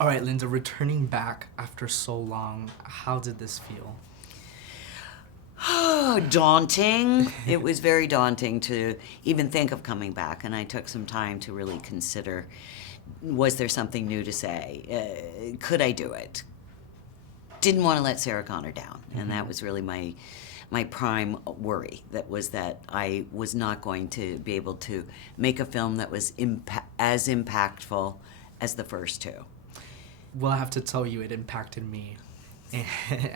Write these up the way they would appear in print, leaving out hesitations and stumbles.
All right, Linda, returning back after so long, how did this feel? Daunting. It was very daunting to even think of coming back, and I took some time to really consider, was there something new to say? Could I do it? Didn't want to let Sarah Connor down, and that was really my prime worry. That was that I was not going to be able to make a film that was as impactful as the first two. Well, I have to tell you, it impacted me. And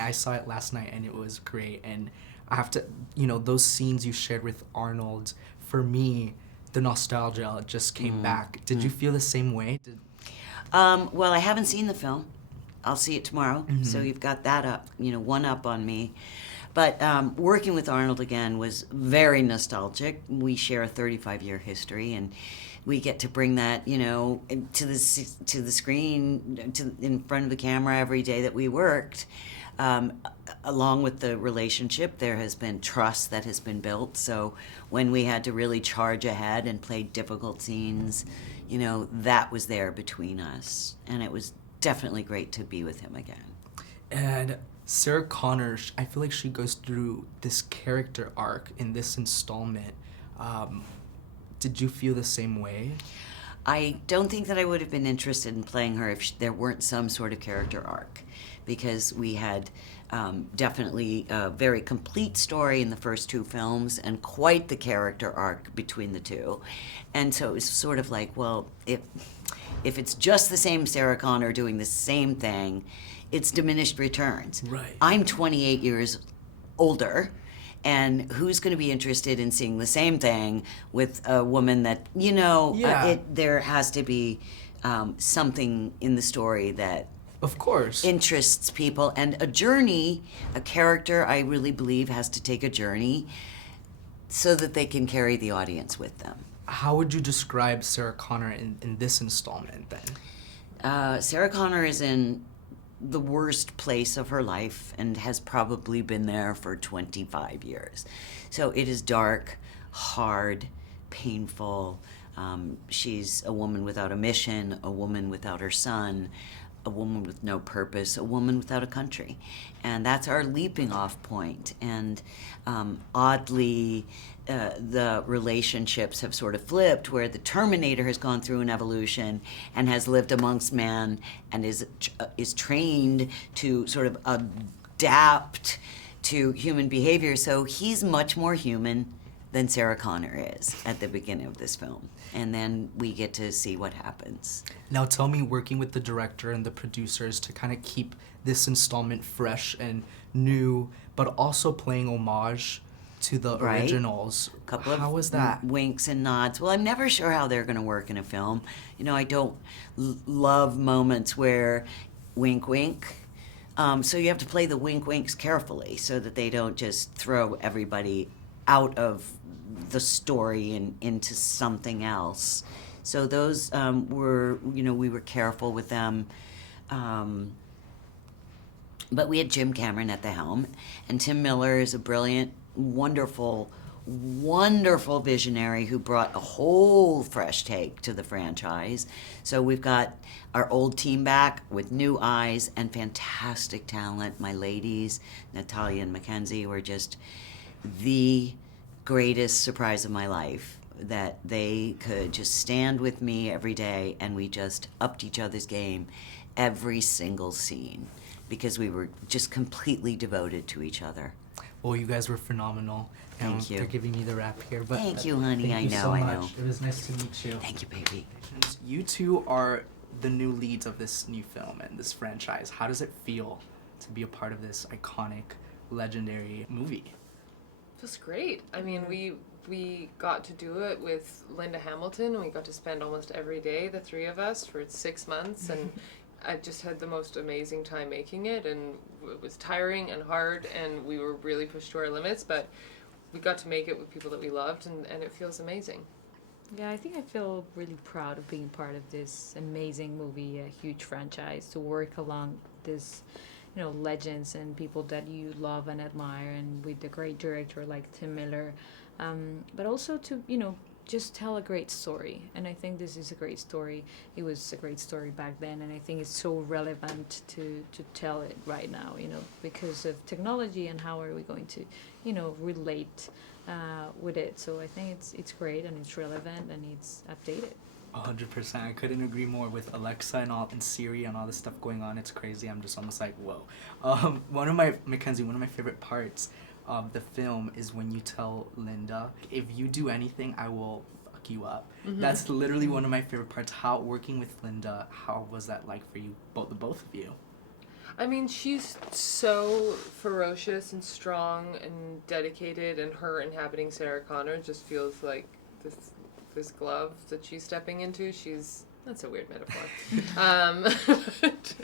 I saw it last night and it was great. And I have to, those scenes you shared with Arnold, for me, the nostalgia just came back. Did you feel the same way? Well, I haven't seen the film. I'll see it tomorrow. So you've got that up, one up on me. But working with Arnold again was very nostalgic. We share a 35-year history, and we get to bring that, to the screen, in front of the camera every day that we worked. Along with the relationship, there has been trust that has been built. So when we had to really charge ahead and play difficult scenes, that was there between us, and it was definitely great to be with him again. And Sarah Connor, I feel like she goes through this character arc in this installment. Did you feel the same way? I don't think that I would have been interested in playing her if there weren't some sort of character arc, because we had definitely a very complete story in the first two films and quite the character arc between the two. And so it was sort of like, well, if it's just the same Sarah Connor doing the same thing, it's diminished returns. Right. I'm 28 years older, and who's going to be interested in seeing the same thing with a woman that, Yeah. there has to be something in the story that Of course. interests people, and a journey. A character, I really believe, has to take a journey so that they can carry the audience with them. How would you describe Sarah Connor in this installment then? Sarah Connor is in the worst place of her life and has probably been there for 25 years. So it is dark, hard, painful. She's a woman without a mission, a woman without her son, a woman with no purpose, a woman without a country. And that's our leaping off point. And oddly, the relationships have sort of flipped, where the Terminator has gone through an evolution and has lived amongst man and is trained to sort of adapt to human behavior. So he's much more human than Sarah Connor is at the beginning of this film. And then we get to see what happens. Now tell me, working with the director and the producers to kind of keep this installment fresh and new, but also playing homage to the Right. originals. Couple of How was that? winks and nods. Well, I'm never sure how they're going to work in a film. I don't love moments where wink, wink. So you have to play the wink winks carefully so that they don't just throw everybody out of the story and into something else. So those we were careful with them. But we had Jim Cameron at the helm, and Tim Miller is a brilliant, wonderful, wonderful visionary who brought a whole fresh take to the franchise. So we've got our old team back with new eyes and fantastic talent. My ladies, Natalia and Mackenzie, were just the greatest surprise of my life, that they could just stand with me every day, and we just upped each other's game every single scene because we were just completely devoted to each other. Well, you guys were phenomenal. Thank you. They're giving me the wrap here. But Thank you, honey. Thank you I so know, I much. know. It was nice to meet you. Thank you, baby. And you two are the new leads of this new film and this franchise. How does it feel to be a part of this iconic, legendary movie? Feels great. I mean, we got to do it with Linda Hamilton, and we got to spend almost every day, the three of us, for 6 months, and I just had the most amazing time making it, and it was tiring and hard, and we were really pushed to our limits, but we got to make it with people that we loved, and it feels amazing. Yeah, I think I feel really proud of being part of this amazing movie, a huge franchise, to work along this, legends and people that you love and admire, and with a great director like Tim Miller. But also to, just tell a great story. And I think this is a great story. It was a great story back then, and I think it's so relevant to tell it right now, because of technology and how are we going to, relate with it. So I think it's great and it's relevant and it's updated. 100%. I couldn't agree more with Alexa and Siri and all this stuff going on. It's crazy. I'm just almost like, whoa. Mackenzie, one of my favorite parts of the film is when you tell Linda, if you do anything, I will fuck you up. Mm-hmm. That's literally one of my favorite parts. How working with Linda, how was that like for you, both of you? I mean, she's so ferocious and strong and dedicated, and her inhabiting Sarah Connor just feels like this glove that she's stepping into. That's a weird metaphor. But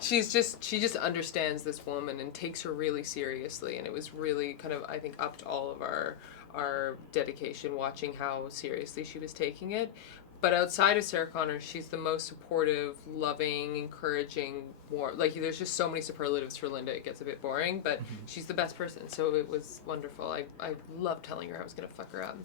she just understands this woman and takes her really seriously, and it was really kind of, I think, upped all of our dedication watching how seriously she was taking it. But outside of Sarah Connor, she's the most supportive, loving, encouraging, more, like, there's just so many superlatives for Linda, it gets a bit boring, but she's the best person, so it was wonderful. I loved telling her I was going to fuck her up.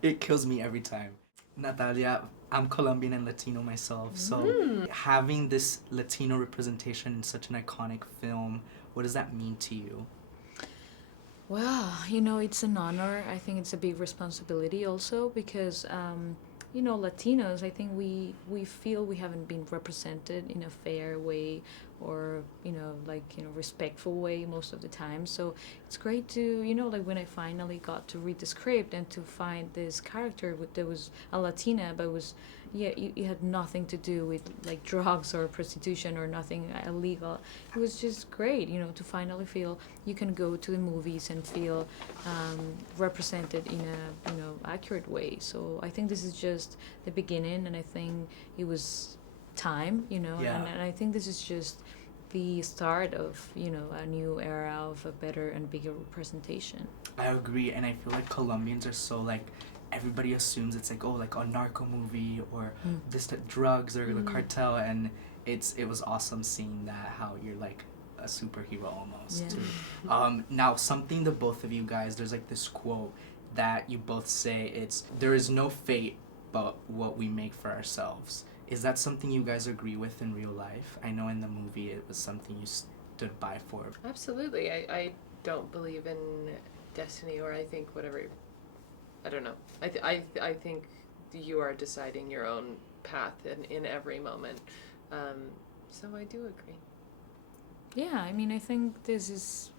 It kills me every time. Natalia, I'm Colombian and Latino myself, so having this Latino representation in such an iconic film, what does that mean to you? Well, it's an honor. I think it's a big responsibility also because, Latinos, I think we feel we haven't been represented in a fair way or, respectful way most of the time. So it's great to, when I finally got to read the script and to find this character that was a Latina, but it had nothing to do with like drugs or prostitution or nothing illegal. It was just great, to finally feel you can go to the movies and feel represented in a accurate way. So I think this is just the beginning, and I think it was time, Yeah. and I think this is just the start of a new era of a better and bigger representation. I agree, and I feel like Colombians are so like, everybody assumes it's like, oh, like a narco movie or just drugs or the cartel, and it was awesome seeing that, how you're like a superhero almost. Yeah. Too. Now, something the both of you guys, there's like this quote that you both say, it's, there is no fate but what we make for ourselves. Is that something you guys agree with in real life? I know in the movie it was something you stood by for. Absolutely. I don't believe in destiny, or I think whatever. I don't know. I think you are deciding your own path in every moment. So I do agree. Yeah, I mean, I think this is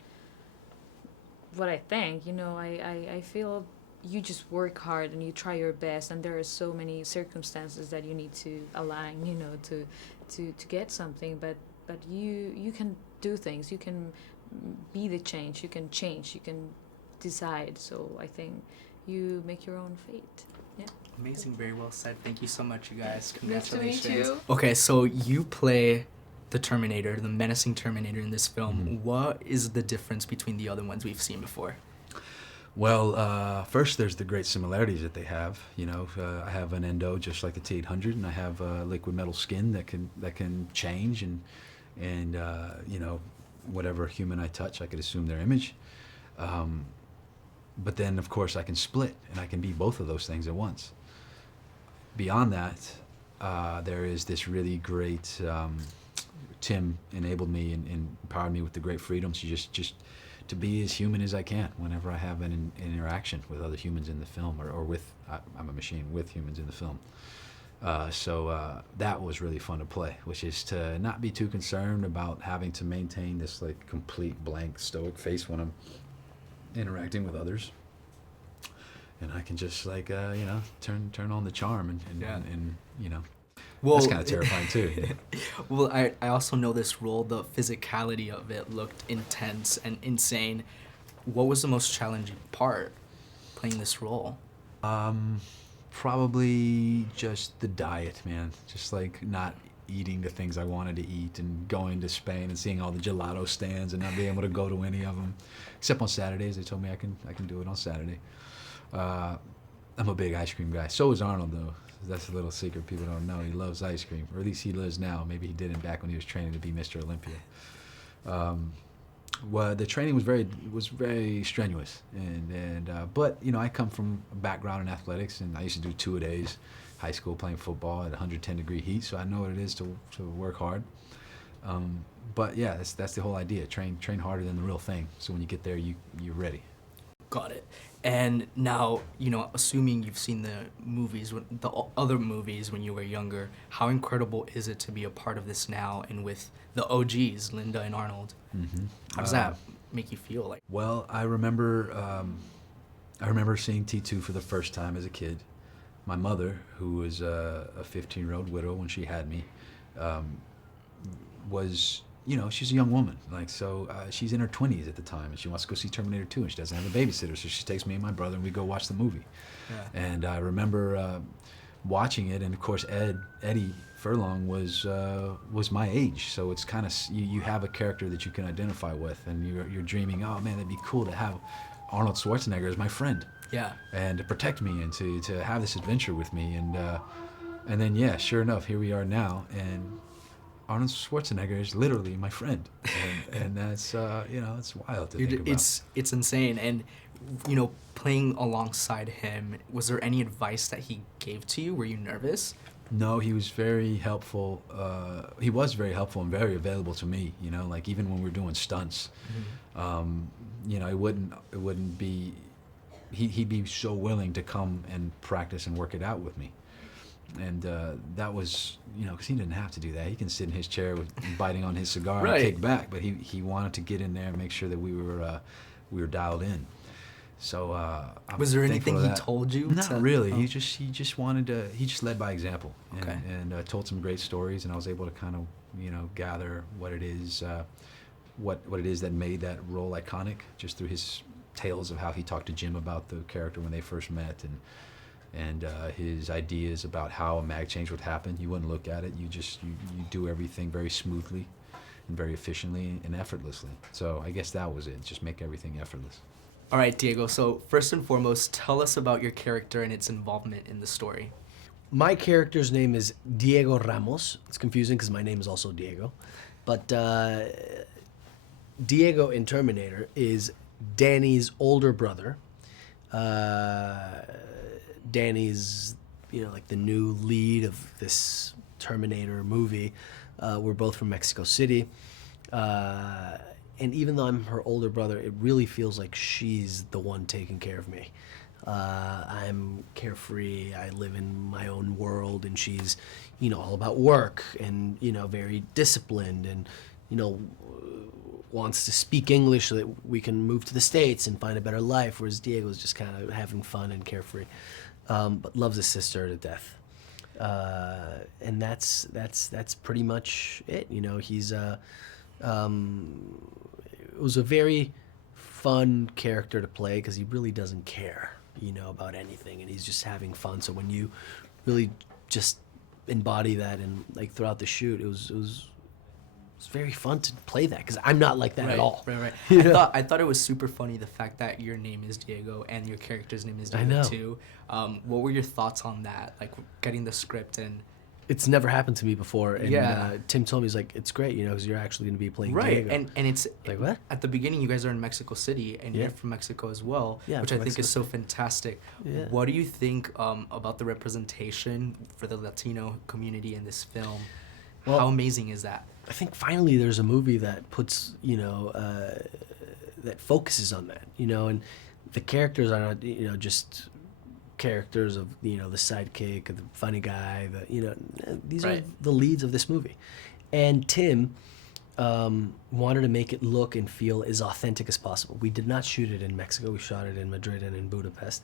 what I think. I feel you just work hard and you try your best, and there are so many circumstances that you need to align, to get something. But you can do things. You can be the change. You can change. You can decide. So I think you make your own fate. Yeah. Amazing, very well said. Thank you so much, you guys. Nice to Congratulations. meet you. Okay, so you play the Terminator, the menacing Terminator in this film. What is the difference between the other ones we've seen before? Well, first there's the great similarities that they have. I have an endo just like the T-800, and I have liquid metal skin that can change, and whatever human I touch, I could assume their image. But then, of course, I can split, and I can be both of those things at once. Beyond that, there is this really great. Tim enabled me and empowered me with the great freedom to just to be as human as I can whenever I have an interaction with other humans in the film, or with, I'm a machine with humans in the film. So that was really fun to play, which is to not be too concerned about having to maintain this like complete blank stoic face when I'm interacting with others. And I can just like, turn on the charm and Well, that's kind of terrifying too. Well, I also know this role, the physicality of it looked intense and insane. What was the most challenging part playing this role? Probably just the diet, man. Just like not eating the things I wanted to eat, and going to Spain and seeing all the gelato stands and not being able to go to any of them, except on Saturdays. They told me I can do it on Saturday. I'm a big ice cream guy. So is Arnold, though. That's a little secret people don't know. He loves ice cream, or at least he does now. Maybe he didn't back when he was training to be Mr. Olympia. Well, the training was very strenuous, but you know, I come from a background in athletics, and I used to do 2-a-days, high school playing football at 110-degree heat, so I know what it is to work hard. But yeah, that's the whole idea. Train harder than the real thing. So when you get there, you're ready. Got it. And now, you know, assuming you've seen the movies, other movies when you were younger, how incredible is it to be a part of this now and with the OGs, Linda and Arnold? Mm-hmm. How does that make you feel? Like, Well, I remember seeing T2 for the first time as a kid. My mother, who was a 15-year-old widow when she had me, was, you know, she's a young woman. Like, so she's in her 20s at the time, and she wants to go see Terminator 2, and she doesn't have a babysitter, so she takes me and my brother, and we go watch the movie. yeah. And I remember watching it, and of course Eddie Furlong was my age, so it's kind of, you have a character that you can identify with, and you're dreaming, oh man, that'd be cool to have Arnold Schwarzenegger as my friend, Yeah. and to protect me, and to have this adventure with me, and then yeah, sure enough, here we are now, and Arnold Schwarzenegger is literally my friend, and that's you know, it's wild to think about. It's insane. And, you know, playing alongside him, was there any advice that he gave to you? Were you nervous? No, he was very helpful. He was very helpful and very available to me. You know, like even when we were doing stunts, you know, it wouldn't be. He'd be so willing to come and practice and work it out with me, and that was, you know, because he didn't have to do that. He can sit in his chair biting on his cigar Right. and kick back, but he wanted to get in there and make sure that we were dialed in. So I'm Was there thankful anything of he that. told you? Not to- really. oh. He just wanted to. He just led by example, Okay. and told some great stories, and I was able to kind of, you know, gather what it is, what it is that made that role iconic, just through his tales of how he talked to Jim about the character when they first met, and his ideas about how a mag change would happen. You wouldn't look at it. You do everything very smoothly, and very efficiently and effortlessly. So I guess that was it. Just make everything effortless. All right, Diego. So first and foremost, tell us about your character and its involvement in the story. My character's name is Diego Ramos. It's confusing because my name is also Diego. But Diego in Terminator is Danny's older brother. Danny's, you know, like the new lead of this Terminator movie. We're both from Mexico City. And even though I'm her older brother, it really feels like she's the one taking care of me. I'm carefree. I live in my own world, and she's, you know, all about work and, you know, very disciplined and, you know, wants to speak English so that we can move to the States and find a better life, whereas Diego's just kind of having fun and carefree, but loves his sister to death. And that's pretty much it. You know, he's it was a very fun character to play because he really doesn't care, you know, about anything, and he's just having fun. So when you really just embody that and like throughout the shoot, it was very fun to play that because I'm not like that at all. Right. You know? I thought it was super funny the fact that your name is Diego and your character's name is I Diego know. too. What were your thoughts on that? Like getting the script and It's never happened to me before, and Yeah. Tim told me, he's like, it's great, you know, because you're actually going to be playing right, Diego. and it's Like, what? At the beginning, you guys are in Mexico City, and Yeah. you're from Mexico as well, Yeah, which I from think Mexico is so fantastic. Yeah. What do you think about the representation for the Latino community in this film? Well- How amazing is that? I think finally there's a movie that puts, you know, that focuses on that, you know, and the characters are not, you know, just characters of, you know, the sidekick or the funny guy, you know, these Right. are the leads of this movie. And Tim wanted to make it look and feel as authentic as possible. We did not shoot it in Mexico. We shot it in Madrid and in Budapest.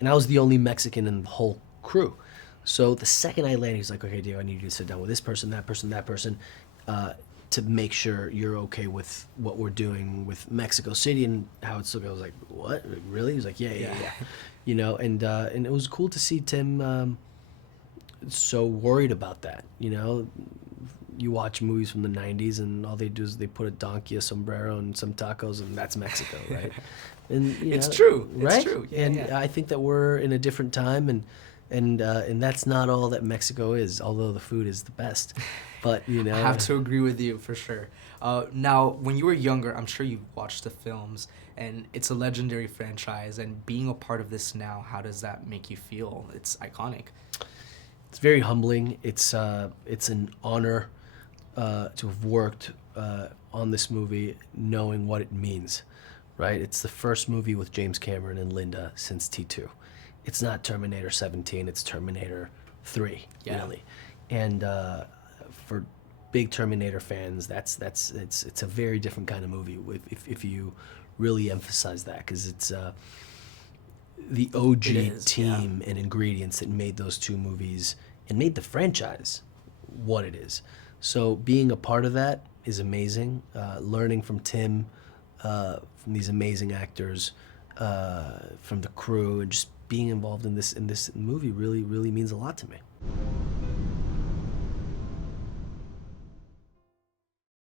And I was the only Mexican in the whole crew. So the second I landed, he's like, okay, Diego, I need you to sit down with this person, that person, that person, to make sure you're okay with what we're doing with Mexico City and how it's looking. I was like, what? Really? He's like, yeah. You know, and it was cool to see Tim so worried about that, you know. You watch movies from the 90s and all they do is they put a donkey, a sombrero, and some tacos, and that's Mexico, right? And you It's know, true. It's right? true. Yeah, and yeah. I think that we're in a different time, and and that's not all that Mexico is. Although the food is the best, but you know, I have to agree with you for sure. Now, when you were younger, I'm sure you've watched the films, and it's a legendary franchise. And being a part of this now, how does that make you feel? It's iconic. It's very humbling. It's an honor to have worked on this movie, knowing what it means. Right? It's the first movie with James Cameron and Linda since T2. It's not Terminator 17. It's Terminator 3, Yeah. really. And for big Terminator fans, it's a very different kind of movie if you really emphasize that, because it's the OG It is, team and ingredients that made those two movies and made the franchise what it is. So being a part of that is amazing. Learning from Tim, from these amazing actors, from the crew, and just being involved in this movie really means a lot to me.